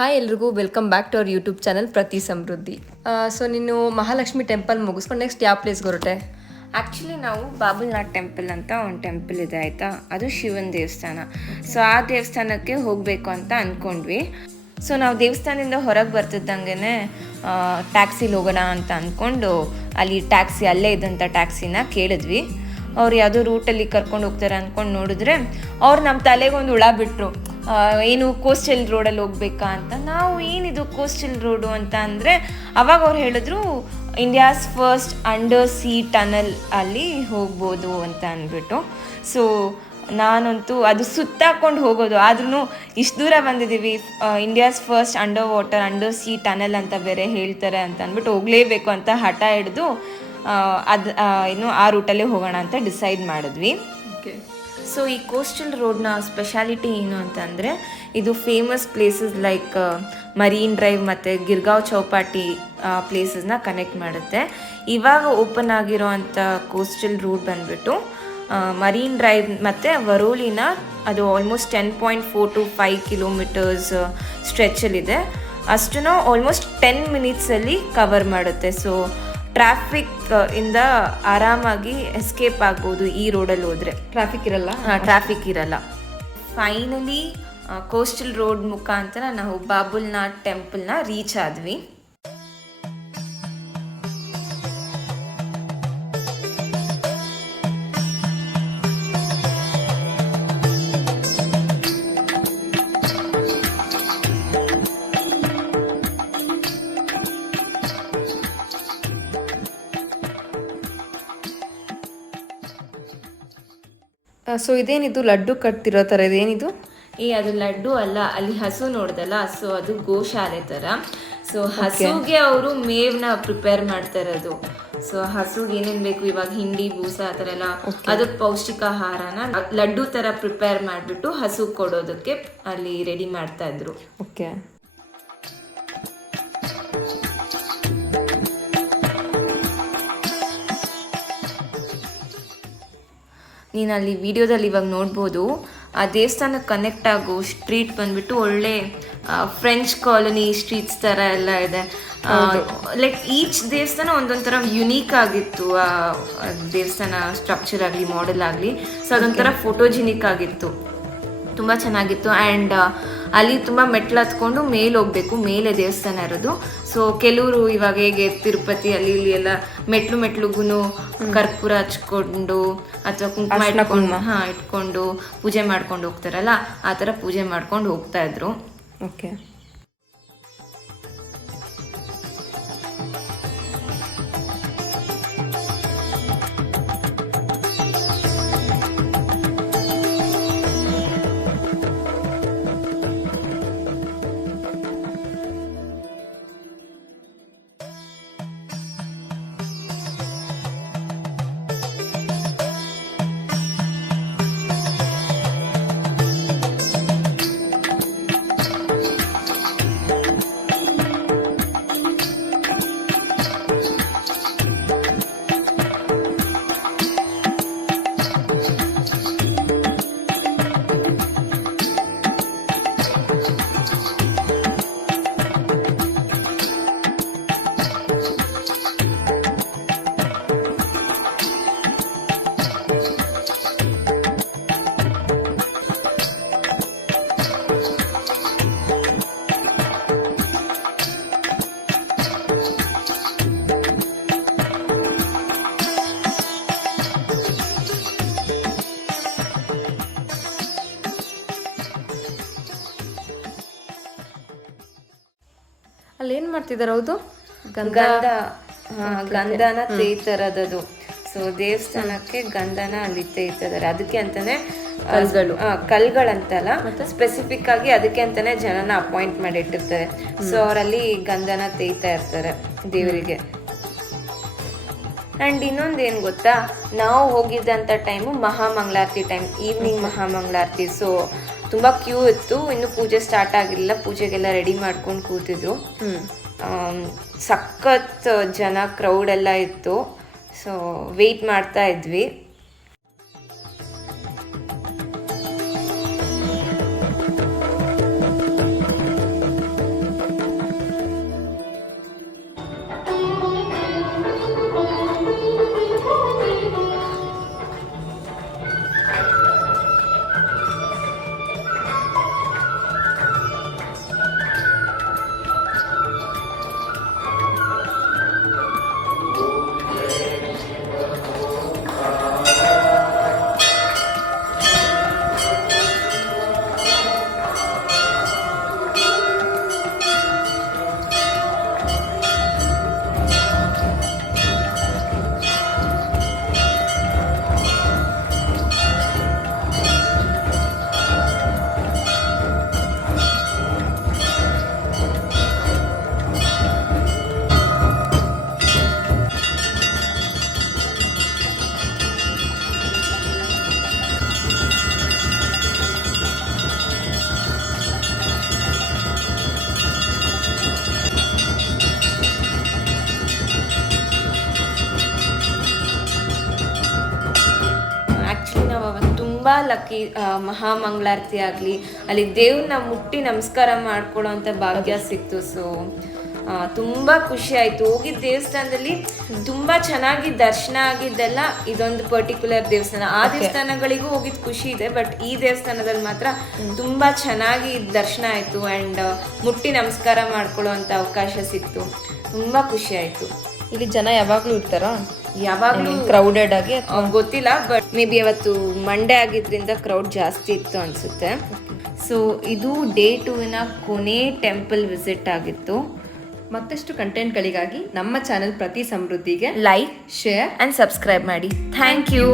Hi ಎಲ್ರಿಗೂ welcome back to our YouTube channel Prathi Samruddhi. So ನೀನು Mahalakshmi temple ಮುಗಿಸ್ಕೊಂಡು ನೆಕ್ಸ್ಟ್ ಯಾವ ಪ್ಲೇಸ್ಗೆ ಹೊರಟೆ? ಆ್ಯಕ್ಚುಲಿ ನಾವು ಬಾಬುಲ್ನಾಥ್ ಟೆಂಪಲ್ ಅಂತ ಒಂದು ಟೆಂಪಲ್ ಇದೆ ಆಯಿತಾ, ಅದು ಶಿವನ ದೇವಸ್ಥಾನ. ಸೊ ಆ ದೇವಸ್ಥಾನಕ್ಕೆ ಹೋಗಬೇಕು ಅಂತ ಅಂದ್ಕೊಂಡ್ವಿ. ಸೊ ನಾವು ದೇವಸ್ಥಾನದಿಂದ ಹೊರಗೆ ಬರ್ತಿದ್ದಂಗೆ ಟ್ಯಾಕ್ಸಿಲಿ ಹೋಗೋಣ ಅಂತ ಅಂದ್ಕೊಂಡು ಅಲ್ಲಿ ಟ್ಯಾಕ್ಸಿ ಅಲ್ಲೇ ಇದ್ದಂಥ ಟ್ಯಾಕ್ಸಿನ ಕೇಳಿದ್ವಿ. ಅವ್ರು ಯಾವುದೋ ರೂಟಲ್ಲಿ ಕರ್ಕೊಂಡು ಹೋಗ್ತಾರೆ ಅಂದ್ಕೊಂಡು ನೋಡಿದ್ರೆ ಅವ್ರು ನಮ್ಮ ತಲೆಗೆ ಒಂದು ಹುಳ ಬಿಟ್ಟರು. ಏನು ಕೋಸ್ಟಲ್ ರೋಡಲ್ಲಿ ಹೋಗ್ಬೇಕಾ ಅಂತ. ನಾವು ಏನಿದು ಕೋಸ್ಟಲ್ ರೋಡು ಅಂತ ಅಂದರೆ ಅವಾಗ ಅವ್ರು ಹೇಳಿದ್ರು India's first undersea tunnel ಅಲ್ಲಿ ಹೋಗ್ಬೋದು ಅಂತ ಅಂದ್ಬಿಟ್ಟು. ಸೊ ನಾನಂತೂ ಅದು ಸುತ್ತಾಕೊಂಡು ಹೋಗೋದು, ಆದ್ರೂ ಇಷ್ಟು ದೂರ ಬಂದಿದ್ದೀವಿ, India's first undersea tunnel ಅಂತ ಬೇರೆ ಹೇಳ್ತಾರೆ ಅಂತ ಅಂದ್ಬಿಟ್ಟು ಹೋಗಲೇಬೇಕು ಅಂತ ಹಠ ಹಿಡಿದು ಆ ರೂಟಲ್ಲೇ ಹೋಗೋಣ ಅಂತ ಡಿಸೈಡ್ ಮಾಡಿದ್ವಿ. ಸೊ ಈ ಕೋಸ್ಟಲ್ ರೋಡ್ನ ಸ್ಪೆಷಾಲಿಟಿ ಏನು ಅಂತಂದರೆ ಇದು famous places like marine drive ಮತ್ತು ಗಿರ್ಗಾಂವ್ ಚೌಪಾಟಿ ಪ್ಲೇಸಸ್ನ ಕನೆಕ್ಟ್ ಮಾಡುತ್ತೆ. ಇವಾಗ ಓಪನ್ ಆಗಿರೋ ಅಂಥ ಕೋಸ್ಟಲ್ ರೂಟ್ ಬಂದುಬಿಟ್ಟು ಮರೀನ್ ಡ್ರೈವ್ ಮತ್ತು ವರೋಲಿನ, ಅದು ಆಲ್ಮೋಸ್ಟ್ 10.4 to 5 kilometers ಸ್ಟ್ರೆಚಲ್ಲಿದೆ. ಅಷ್ಟನ್ನು ಆಲ್ಮೋಸ್ಟ್ 10 minutesಲ್ಲಿ ಕವರ್ ಮಾಡುತ್ತೆ. ಸೊ ಟ್ರಾಫಿಕ್ ಇಂದ ಆರಾಮಾಗಿ ಎಸ್ಕೇಪ್ ಆಗ್ಬೋದು ಈ ರೋಡಲ್ಲಿ ಹೋದರೆ. ಟ್ರಾಫಿಕ್ ಇರಲ್ಲ. ಫೈನಲಿ ಕೋಸ್ಟಲ್ ರೋಡ್ ಮುಖಾಂತರ ನಾವು ಬಾಬುಲ್ನಾಥ್ ಟೆಂಪಲ್ನ ರೀಚ್ ಆದ್ವಿ. ಸೊ ಇದೇನಿದು ಲಡ್ಡು ಕಟ್ತಿರೋ ಥರ ಇದೇನಿದು? ಅದು ಲಡ್ಡು ಅಲ್ಲ, ಅಲ್ಲಿ ಹಸು ನೋಡ್ದಲ್ಲ, ಸೊ ಅದು ಗೋಶಾಲೆ ಥರ. ಸೊ ಹಸುಗೆ ಅವರು ಮೇವ್ನ ಪ್ರಿಪೇರ್ ಮಾಡ್ತಾ ಇರೋದು. ಸೊ ಹಸುಗೆ ಏನೇನು ಬೇಕು ಇವಾಗ ಹಿಂಡಿ ಬೂಸ ಆ ಥರ ಎಲ್ಲ, ಅದಕ್ಕೆ ಪೌಷ್ಟಿಕಾಹಾರನ ಲಡ್ಡು ಥರ ಪ್ರಿಪೇರ್ ಮಾಡಿಬಿಟ್ಟು ಹಸು ಕೊಡೋದಕ್ಕೆ ಅಲ್ಲಿ ರೆಡಿ ಮಾಡ್ತಾ ಇದ್ರು. ಓಕೆ. ನೀನು ಅಲ್ಲಿ ವಿಡಿಯೋದಲ್ಲಿ ಇವಾಗ ನೋಡ್ಬೋದು, ಆ ದೇವಸ್ಥಾನಕ್ಕೆ ಕನೆಕ್ಟ್ ಆಗೋ ಸ್ಟ್ರೀಟ್ ಬಂದ್ಬಿಟ್ಟು ಒಳ್ಳೆ ಫ್ರೆಂಚ್ ಕಾಲೋನಿ ಸ್ಟ್ರೀಟ್ಸ್ ಥರ ಎಲ್ಲ ಇದೆ. ಲೈಕ್ ಈಚ್ ದೇವಸ್ಥಾನ ಒಂದೊಂಥರ ಯುನೀಕ್ ಆಗಿತ್ತು. ದೇವಸ್ಥಾನ ಸ್ಟ್ರಕ್ಚರ್ ಆಗಲಿ ಮಾಡೆಲ್ ಆಗಲಿ, ಸೊ ಅದೊಂಥರ ಫೋಟೋಜಿನಿಕ್ ಆಗಿತ್ತು, ತುಂಬ ಚೆನ್ನಾಗಿತ್ತು. ಆ್ಯಂಡ್ ಅಲ್ಲಿ ತುಂಬ ಮೆಟ್ಲು ಹತ್ಕೊಂಡು ಮೇಲೆ ಹೋಗ್ಬೇಕು, ಮೇಲೆ ದೇವಸ್ಥಾನ ಇರೋದು. ಸೊ ಕೆಲವರು ಇವಾಗ ಹೇಗೆ ತಿರುಪತಿ ಅಲ್ಲಿ ಇಲ್ಲಿ ಎಲ್ಲ ಮೆಟ್ಲುಗುನು ಕರ್ಪೂರ ಹಚ್ಕೊಂಡು ಅಥವಾ ಕುಂಕುಮ ಇಟ್ಕೊಂಡು ಪೂಜೆ ಮಾಡ್ಕೊಂಡು ಹೋಗ್ತಾರಲ್ಲ, ಆ ಥರ ಪೂಜೆ ಮಾಡ್ಕೊಂಡು ಹೋಗ್ತಾ ಇದ್ರು. ಓಕೆ. ಅಲ್ಲಿ ಏನು ಮಾಡ್ತಿದ್ದಾರೆ? ಹೌದು, ಗಂಧನ ತೇಯ್ತಾರದು. ಸೊ ದೇವಸ್ಥಾನಕ್ಕೆ ಗಂಧನ ಅಲ್ಲಿ ತೇಯ್ತಿದ್ದಾರೆ. ಅದಕ್ಕೆ ಅಂತಾನೆ ಕಲ್ಗಳಂತಲ್ಲ, ಸ್ಪೆಸಿಫಿಕ್ ಆಗಿ ಅದಕ್ಕೆ ಅಂತಾನೆ ಜನನ ಅಪಾಯಿಂಟ್ ಮಾಡಿ ಇಟ್ಟಿರ್ತಾರೆ. ಸೊ ಅವರಲ್ಲಿ ಗಂಧನ ತೇಯ್ತಾ ಇರ್ತಾರೆ ದೇವರಿಗೆ. ಆ್ಯಂಡ್ ಇನ್ನೊಂದೇನು ಗೊತ್ತಾ, ನಾವು ಹೋಗಿದ್ದಂಥ ಟೈಮು ಮಹಾಮಂಗಳಾರತಿ ಟೈಮ್, ಈವ್ನಿಂಗ್ ಮಹಾಮಂಗಳಾರತಿ. ಸೊ ತುಂಬ ಕ್ಯೂ ಇತ್ತು, ಇನ್ನು ಪೂಜೆ ಸ್ಟಾರ್ಟ್ ಆಗಿರಲಿಲ್ಲ, ಪೂಜೆಗೆಲ್ಲ ರೆಡಿ ಮಾಡ್ಕೊಂಡು ಕೂತಿದ್ರು. ಸಖತ್ ಜನ, ಕ್ರೌಡ್ ಎಲ್ಲ ಇತ್ತು. ಸೊ ವೆಯ್ಟ್ ಮಾಡ್ತಾ ಇದ್ವಿ. ಲಕ್ಕಿ. ಮಹಾಮಂಗಳಾರತಿ ಆಗಲಿ, ಅಲ್ಲಿ ದೇವ್ರನ್ನ ಮುಟ್ಟಿ ನಮಸ್ಕಾರ ಮಾಡ್ಕೊಳ್ಳೋ ಅಂಥ ಭಾಗ್ಯ ಸಿಕ್ತು. ಸೊ ತುಂಬ ಖುಷಿ ಆಯಿತು. ಹೋಗಿದ್ದ ದೇವಸ್ಥಾನದಲ್ಲಿ ತುಂಬ ಚೆನ್ನಾಗಿ ದರ್ಶನ ಆಗಿದ್ದೆಲ್ಲ ಇದೊಂದು ಪರ್ಟಿಕ್ಯುಲರ್ ದೇವಸ್ಥಾನ. ಆ ದೇವಸ್ಥಾನಗಳಿಗೂ ಹೋಗಿದ್ದು ಖುಷಿ ಇದೆ, ಬಟ್ ಈ ದೇವಸ್ಥಾನದಲ್ಲಿ ಮಾತ್ರ ತುಂಬ ಚೆನ್ನಾಗಿ ದರ್ಶನ ಆಯಿತು ಆ್ಯಂಡ್ ಮುಟ್ಟಿ ನಮಸ್ಕಾರ ಮಾಡ್ಕೊಳ್ಳೋ ಅಂಥ ಅವಕಾಶ ಸಿಕ್ತು. ತುಂಬ ಖುಷಿ ಆಯಿತು. ಇಲ್ಲಿ ಜನ ಯಾವಾಗಲೂ ಇರ್ತಾರಾ? ಯಾವಾಗಲೂ ಕ್ರೌಡೆಡ್ ಆಗಿ ಗೊತ್ತಿಲ್ಲ, ಬಟ್ ಮೇ ಬಿ ಅವತ್ತು ಮಂಡೇ ಆಗಿದ್ರಿಂದ ಕ್ರೌಡ್ ಜಾಸ್ತಿ ಇತ್ತು ಅನಿಸುತ್ತೆ. ಸೊ ಇದು ಡೇ 2ನ ಕೊನೆ ಟೆಂಪಲ್ ವಿಸಿಟ್ ಆಗಿತ್ತು. ಮತ್ತಷ್ಟು ಕಂಟೆಂಟ್ಗಳಿಗಾಗಿ ನಮ್ಮ ಚಾನೆಲ್ ಪ್ರತಿ ಸಮೃದ್ಧಿಗೆ ಲೈಕ್, ಶೇರ್ ಆ್ಯಂಡ್ ಸಬ್ಸ್ಕ್ರೈಬ್ ಮಾಡಿ. Thank you.